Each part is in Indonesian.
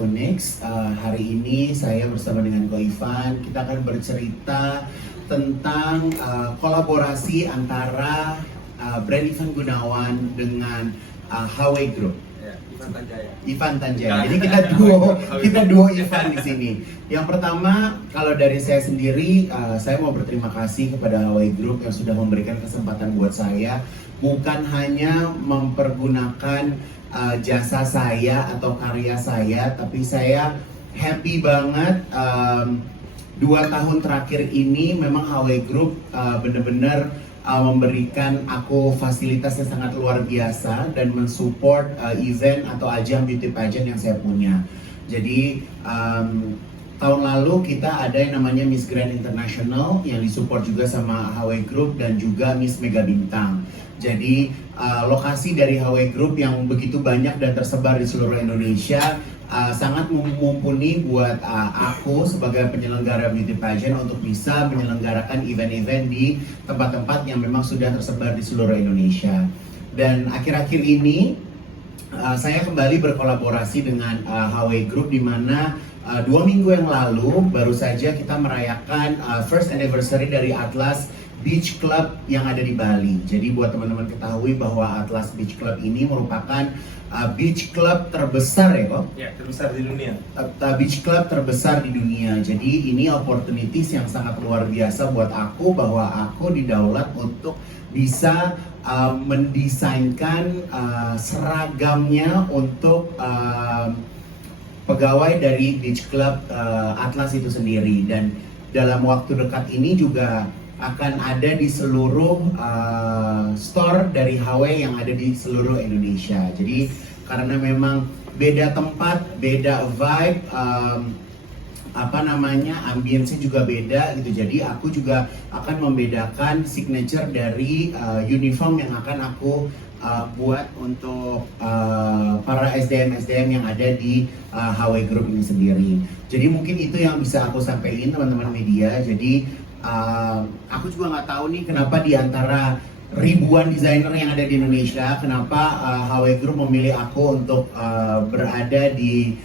Phoenix. Hari ini saya bersama dengan Ko Ivan, kita akan bercerita tentang kolaborasi antara brand Ivan Gunawan dengan HW Group. Ivan Tanjaya. Jadi kita duo Ivan di sini. Yang pertama, kalau dari saya sendiri, saya mau berterima kasih kepada HW Group yang sudah memberikan kesempatan buat saya, bukan hanya mempergunakan jasa saya atau karya saya, tapi saya happy banget 2 tahun terakhir ini memang HW Group benar-benar memberikan aku fasilitas yang sangat luar biasa dan mensupport event atau ajang beauty pageant yang saya punya. Jadi tahun lalu kita ada yang namanya Miss Grand International yang disupport juga sama HW Group dan juga Miss Mega Bintang. Jadi lokasi dari HW Group yang begitu banyak dan tersebar di seluruh Indonesia sangat mumpuni buat aku sebagai penyelenggara beauty pageant untuk bisa menyelenggarakan event-event di tempat-tempat yang memang sudah tersebar di seluruh Indonesia. Dan akhir-akhir ini saya kembali berkolaborasi dengan HW Group, di mana 2 minggu yang lalu baru saja kita merayakan first anniversary dari Atlas Beach Club yang ada di Bali. Jadi buat teman-teman ketahui bahwa Atlas Beach Club ini merupakan beach club terbesar ya kok? Ya, terbesar di dunia. Beach club terbesar di dunia. Jadi ini opportunities yang sangat luar biasa buat aku, bahwa aku didaulat untuk bisa mendesainkan seragamnya untuk pegawai dari beach club Atlas itu sendiri. Dan dalam waktu dekat ini juga akan ada di seluruh store dari HW yang ada di seluruh Indonesia. Jadi karena memang beda tempat, beda vibe, ambience juga beda gitu. Jadi aku juga akan membedakan signature dari uniform yang akan aku buat untuk para SDM yang ada di HW Group ini sendiri. Jadi mungkin itu yang bisa aku sampaikan teman-teman media. Jadi aku juga nggak tahu nih kenapa di antara ribuan desainer yang ada di Indonesia, kenapa HW Group memilih aku untuk berada di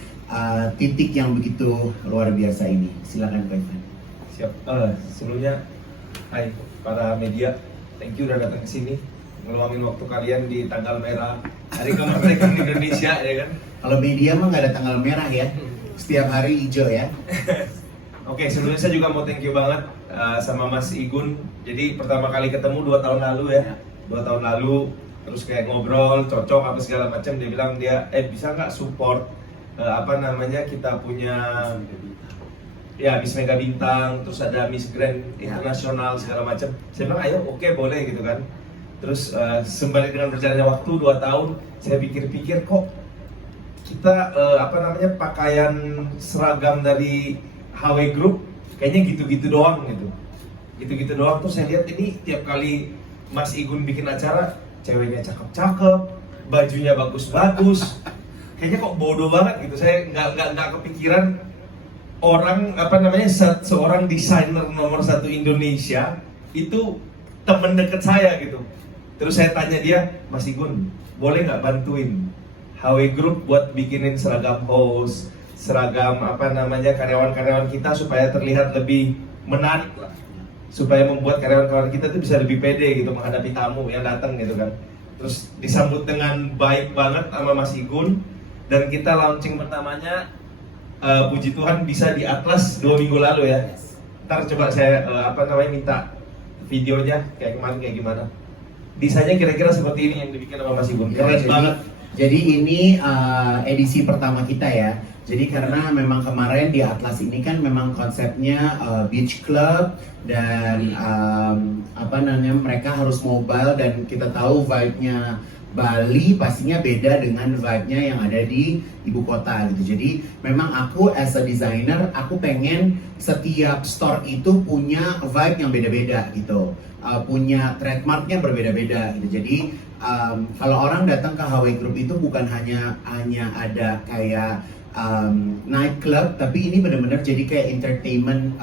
titik yang begitu luar biasa ini. Silakan Pak Ivan. Siap. Sebelumnya, hai para media, thank you udah datang ke sini ngeluangin waktu kalian di tanggal merah hari kemerdekaan Indonesia, ya kan? Kalau media mah nggak ada tanggal merah ya, setiap hari hijau ya. Oke, sebelumnya saya juga mau thank you banget sama Mas Igun. Jadi pertama kali ketemu 2 tahun lalu ya. 2 tahun lalu, terus kayak ngobrol, cocok apa segala macam. Dia bilang bisa nggak support kita punya ya Miss Mega Bintang, terus ada Miss Grand Internasional segala macam. Saya bilang ayo, oke, boleh gitu kan. Terus sembari dengan berjalannya waktu 2 tahun, saya pikir-pikir kok kita pakaian seragam dari HW Group kayaknya gitu-gitu doang gitu. Gitu-gitu doang. Terus saya lihat ini tiap kali Mas Igun bikin acara, ceweknya cakep-cakep, bajunya bagus-bagus. Kayaknya kok bodoh banget gitu. Saya nggak kepikiran seorang desainer nomor 1 Indonesia itu temen deket saya gitu. Terus saya tanya dia, Mas Igun, boleh nggak bantuin HW Group buat bikinin seragam host, seragam karyawan-karyawan kita supaya terlihat lebih menarik lah, supaya membuat karyawan-karyawan kita tuh bisa lebih pede gitu menghadapi tamu yang datang gitu kan. Terus disambut dengan baik banget sama Mas Igun, dan kita launching pertamanya puji Tuhan bisa di Atlas 2 minggu lalu ya. Ntar coba saya minta videonya kayak kemarin kayak gimana. Desainnya kira-kira seperti ini yang dibikin sama Mas Igun. Keren banget. Jadi ini edisi pertama kita ya. Jadi karena memang kemarin di Atlas ini kan memang konsepnya beach club dan mereka harus mobile, dan kita tahu vibe-nya Bali pastinya beda dengan vibe-nya yang ada di ibu kota gitu. Jadi memang aku as a designer, aku pengen setiap store itu punya vibe yang beda-beda gitu. Punya trademarknya berbeda-beda gitu. Jadi kalau orang datang ke HW Group itu bukan hanya ada kayak nightclub, tapi ini benar-benar jadi kayak entertainment,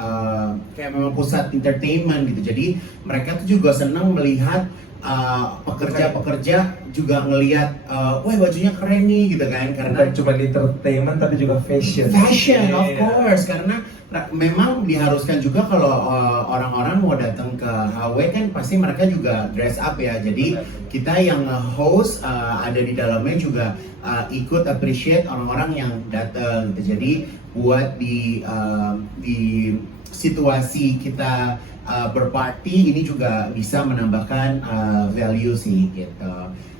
kayak memang pusat entertainment gitu. Jadi mereka tuh juga senang melihat pekerja-pekerja juga ngelihat, wah bajunya keren nih gitu kan, karena Bukan cuma entertainment tapi juga fashion. fashion of Iya. course, karena memang diharuskan juga kalau orang-orang mau datang ke HW kan pasti mereka juga dress up ya. Jadi kita yang host ada di dalamnya juga ikut appreciate orang-orang yang datang gitu. Jadi buat di situasi kita berparty ini juga bisa menambahkan value sih gitu.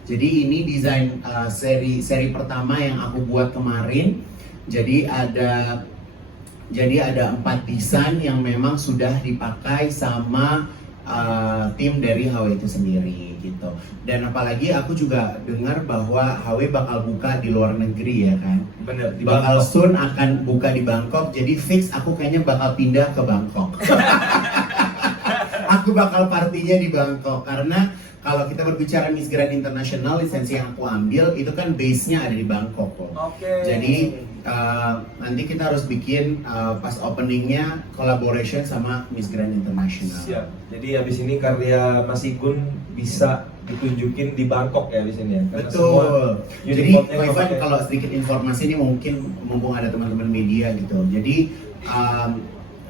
Jadi ini desain seri pertama yang aku buat kemarin. Jadi ada 4 desain yang memang sudah dipakai sama tim dari HW itu sendiri gitu. Dan apalagi aku juga dengar bahwa HW bakal buka di luar negeri ya kan. Bener, di Bakal Bangkok. soon akan buka di Bangkok. Jadi fix aku kayaknya bakal pindah ke Bangkok. Aku bakal partinya di Bangkok karena kalau kita berbicara Miss Grand International, lisensi yang aku ambil itu kan base-nya ada di Bangkok kok. Oke. Jadi nanti kita harus bikin pas openingnya collaboration sama Miss Grand International. Siap. Jadi habis ini karya Mas Igun bisa ditunjukin di Bangkok ya habis ini ya. Karena semua Betul. Jadi uniformnya Ko Ivan, pakai. kalau sedikit informasi ini mungkin mumpung ada teman-teman media gitu. Jadi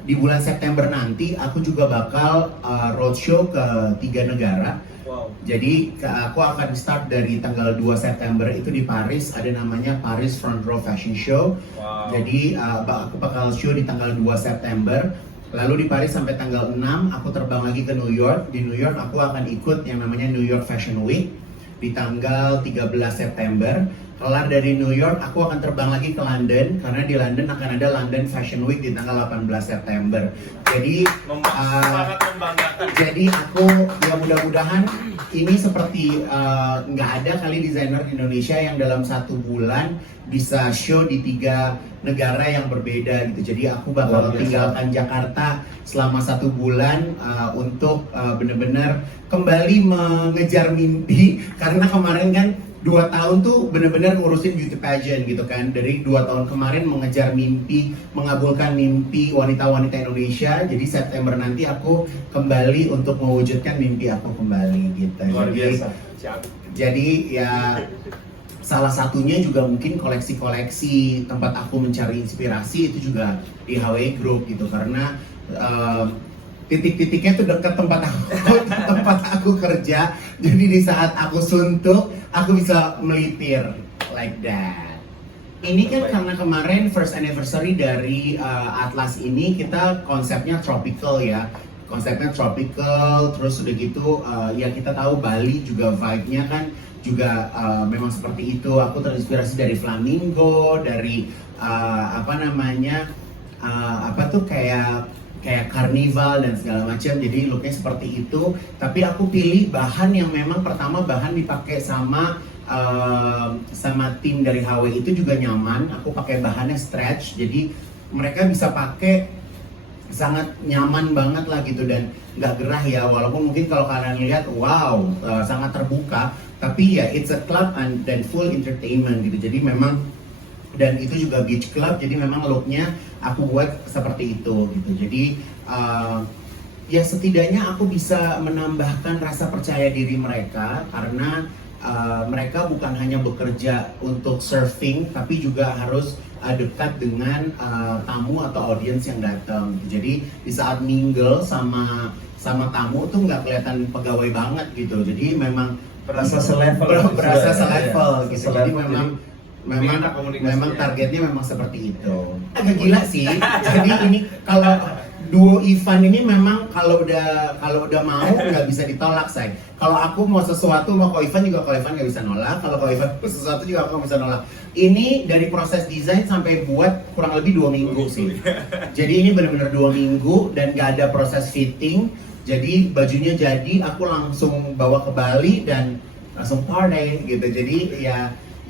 di bulan September nanti aku juga bakal roadshow ke 3 negara. Wow. Jadi aku akan start dari tanggal 2 September itu di Paris, ada namanya Paris Front Row Fashion Show. Wow. Jadi aku bakal show di tanggal 2 September. Lalu di Paris sampai tanggal 6 aku terbang lagi ke New York. Di New York aku akan ikut yang namanya New York Fashion Week di tanggal 13 September. Kelar dari New York aku akan terbang lagi ke London karena di London akan ada London Fashion Week di tanggal 18 September. Jadi Sangat membanggakan. jadi aku ya mudah-mudahan ini seperti nggak ada kali desainer di Indonesia yang dalam 1 bulan bisa show di 3 negara yang berbeda gitu. Jadi aku bakal Luar biasa. tinggalkan Jakarta selama 1 bulan untuk benar-benar kembali mengejar mimpi karena kemarin kan 2 tahun tuh benar-benar ngurusin beauty pageant gitu kan. Dari 2 tahun kemarin mengejar mimpi, mengabulkan mimpi wanita-wanita Indonesia. Jadi September nanti aku kembali untuk mewujudkan mimpi aku kembali gitu. Luar Jadi- biasa. Siap. Jadi ya salah satunya juga mungkin koleksi-koleksi tempat aku mencari inspirasi itu juga di HW Group gitu karena titik-titiknya tuh dekat tempat aku tempat aku kerja. Jadi di saat aku suntuk aku bisa melipir like that. Ini kan karena kemarin first anniversary dari Atlas ini kita konsepnya tropical ya. Konsepnya tropical, terus udah gitu ya kita tahu Bali juga vibe-nya kan juga memang seperti itu. Aku terinspirasi dari flamingo, dari apa namanya apa tuh kayak karnival dan segala macam. Jadi looknya seperti itu. Tapi aku pilih bahan yang memang pertama bahan dipakai sama tim dari HW itu juga nyaman. Aku pakai bahannya stretch, jadi mereka bisa pakai sangat nyaman banget lah gitu dan nggak gerah ya. Walaupun mungkin kalau kalian lihat wow sangat terbuka, tapi ya it's a club dan full entertainment gitu. Jadi memang dan itu juga beach club, jadi memang looknya aku buat seperti itu gitu. Jadi ya setidaknya aku bisa menambahkan rasa percaya diri mereka karena mereka bukan hanya bekerja untuk surfing tapi juga harus dekat dengan tamu atau audiens yang datang. Jadi di saat mingle sama tamu tuh nggak kelihatan pegawai banget gitu. Jadi memang Berasa selevel. berasa Ya, selevel ya. gitu. Selevel, Jadi memang enak komunikasinya. memang targetnya memang seperti itu. Agak gila sih. Jadi ini kalau duo Ivan ini memang kalau udah mau nggak bisa ditolak, say. Kalau aku mau sesuatu mau Ko Ivan juga Ko Ivan nggak bisa nolak. Kalau Ko Ivan mau sesuatu juga aku nggak bisa nolak. Ini dari proses desain sampai buat kurang lebih 2 minggu sih. Jadi ini benar-benar 2 minggu dan nggak ada proses fitting. Jadi bajunya jadi aku langsung bawa ke Bali dan langsung party gitu. Jadi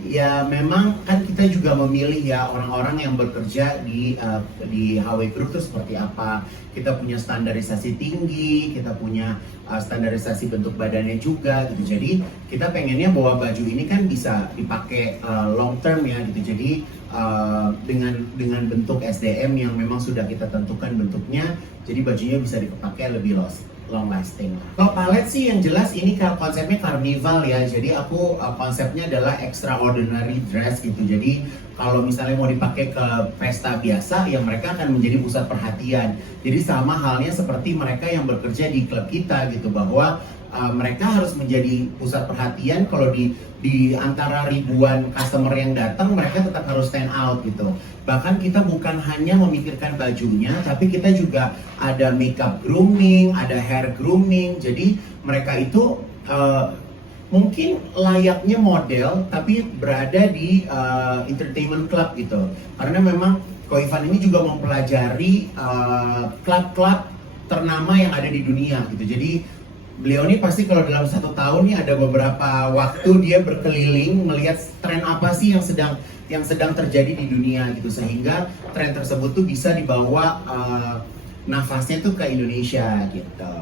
ya memang kan kita juga memilih ya orang-orang yang bekerja di HW Group itu seperti apa. Kita punya standarisasi tinggi, kita punya standarisasi bentuk badannya juga gitu. Jadi kita pengennya bahwa baju ini kan bisa dipakai long term ya gitu. Jadi dengan bentuk SDM yang memang sudah kita tentukan bentuknya, jadi bajunya bisa dipakai lebih long lasting. Kalau palet sih yang jelas ini konsepnya carnival ya. Jadi aku konsepnya adalah extraordinary dress gitu. Jadi kalau misalnya mau dipakai ke pesta biasa, ya mereka akan menjadi pusat perhatian. Jadi sama halnya seperti mereka yang bekerja di klub kita gitu, bahwa mereka harus menjadi pusat perhatian. Kalau di antara ribuan customer yang datang, mereka tetap harus stand out gitu. Bahkan kita bukan hanya memikirkan bajunya, tapi kita juga ada makeup grooming, ada hair grooming. Jadi mereka itu mungkin layaknya model, tapi berada di entertainment club gitu. Karena memang Ko Ivan ini juga mempelajari klub-klub ternama yang ada di dunia gitu. Jadi beliau ini pasti kalau dalam 1 tahun nih ada beberapa waktu dia berkeliling melihat tren apa sih yang sedang terjadi di dunia gitu, sehingga tren tersebut tuh bisa dibawa nafasnya tuh ke Indonesia gitu.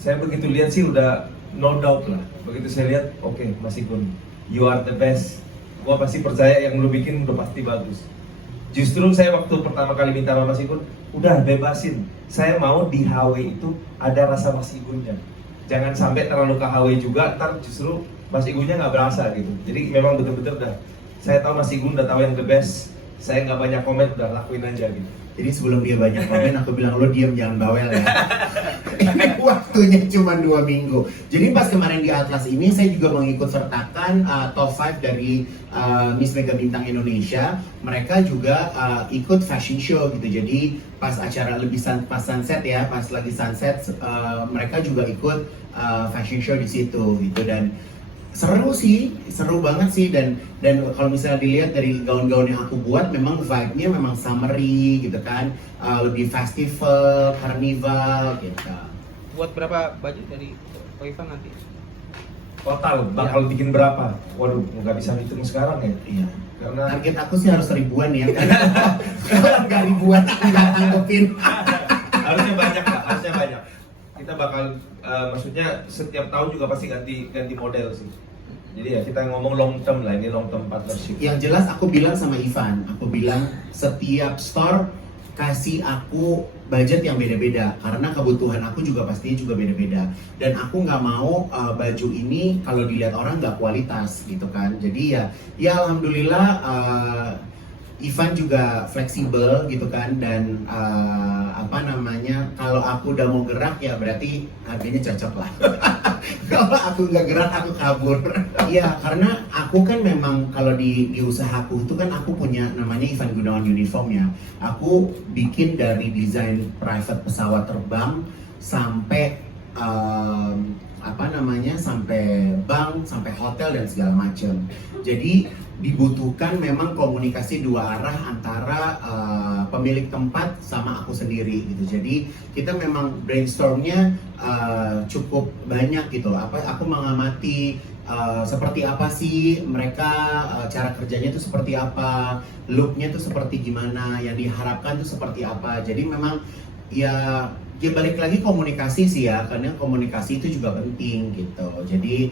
Saya begitu lihat sih udah no doubt lah. Begitu saya lihat, oke, Mas Igun, you are the best. Gua pasti percaya yang lu bikin udah pasti bagus. Justru saya waktu pertama kali minta sama Mas Igun, udah bebasin. Saya mau di HW itu ada rasa Mas Igunnya. Jangan sampai terlalu ke HW juga, ntar justru Mas Igunnya nggak berasa gitu. Jadi memang betul-betul udah, saya tahu Mas Igun udah tahu yang the best. Saya nggak banyak komen, udah lakuin aja gitu. Jadi sebelum dia banyak komen, aku bilang lo diam jangan bawel ya. Waktunya cuma 2 minggu. Jadi pas kemarin di Atlas ini saya juga mengikut sertakan top 5 dari Miss Mega Bintang Indonesia. Mereka juga ikut fashion show gitu. Jadi pas acara pas sunset ya, pas lagi sunset mereka juga ikut fashion show di situ gitu. Dan seru banget sih, dan kalau misalnya dilihat dari gaun-gaun yang aku buat, memang vibe-nya memang summery gitu kan, lebih festival, carnival gitu. Buat berapa baju dari Ko Ivan nanti? Total bakal bikin berapa? Waduh, nggak bisa hitung sekarang ya. Iya. Karena Target aku sih harus ribuan ya. Kalau nggak ribuan aku nggak tanggepin. harusnya banyak lah, harusnya banyak. Kita bakal maksudnya setiap tahun juga pasti ganti model sih. Jadi ya kita ngomong long term lah, ini long term partnership. Yang jelas aku bilang sama Ivan, aku bilang setiap store kasih aku budget yang beda-beda, karena kebutuhan aku juga pastinya juga beda-beda. Dan aku nggak mau baju ini kalau dilihat orang nggak kualitas gitu kan. Jadi ya alhamdulillah Ivan juga fleksibel gitu kan, dan kalau aku udah mau gerak ya berarti harganya cocok lah. Kalau aku nggak gerak aku kabur. Iya, karena aku kan memang kalau di usahaku itu kan aku punya namanya Ivan Gunawan Uniform ya. Aku bikin dari desain private pesawat terbang sampai sampai bank, sampai hotel dan segala macam. Jadi dibutuhkan memang komunikasi 2 arah antara pemilik tempat sama aku sendiri gitu. Jadi kita memang brainstormnya cukup banyak gitu. Aku mengamati seperti apa sih mereka, cara kerjanya itu seperti apa, looknya itu seperti gimana, yang diharapkan itu seperti apa. Jadi memang ya balik lagi komunikasi sih ya, karena komunikasi itu juga penting gitu. Jadi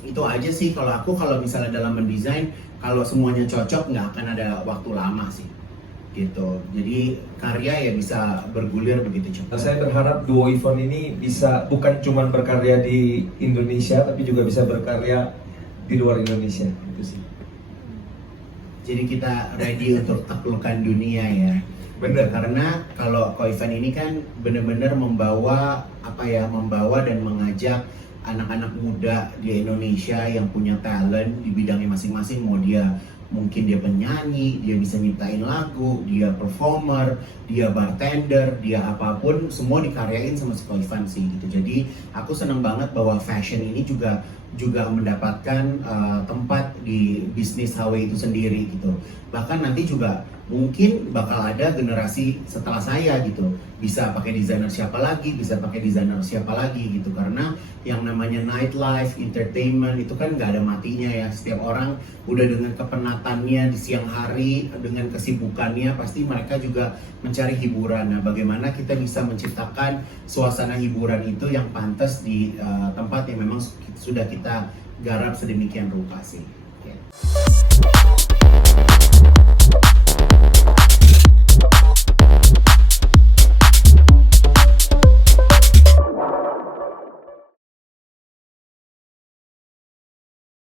itu aja sih kalau misalnya dalam mendesain, kalau semuanya cocok nggak akan ada waktu lama sih gitu. Jadi karya ya bisa bergulir begitu cepat. Saya berharap duo Ivan ini bisa bukan cuma berkarya di Indonesia, tapi juga bisa berkarya di luar Indonesia gitu sih. Jadi kita ready untuk taklukan dunia ya. Bener. Karena kalau Ko Ivan ini kan benar-benar membawa dan mengajak anak-anak muda di Indonesia yang punya talent di bidangnya masing-masing. Mau mungkin dia penyanyi, dia bisa nyiptain lagu, dia performer, dia bartender, dia apapun, semua dikaryain sama si Ko Ivan sih gitu. Jadi aku senang banget bahwa fashion ini juga mendapatkan tempat di bisnis HW itu sendiri gitu. Bahkan nanti juga mungkin bakal ada generasi setelah saya gitu, bisa pakai desainer siapa lagi gitu, karena yang namanya nightlife, entertainment itu kan nggak ada matinya ya. Setiap orang udah dengan kepenatannya di siang hari, dengan kesibukannya, pasti mereka juga mencari hiburan. Nah, bagaimana kita bisa menciptakan suasana hiburan itu yang pantas di tempat yang memang sudah kita garap sedemikian rupa sih. Okay.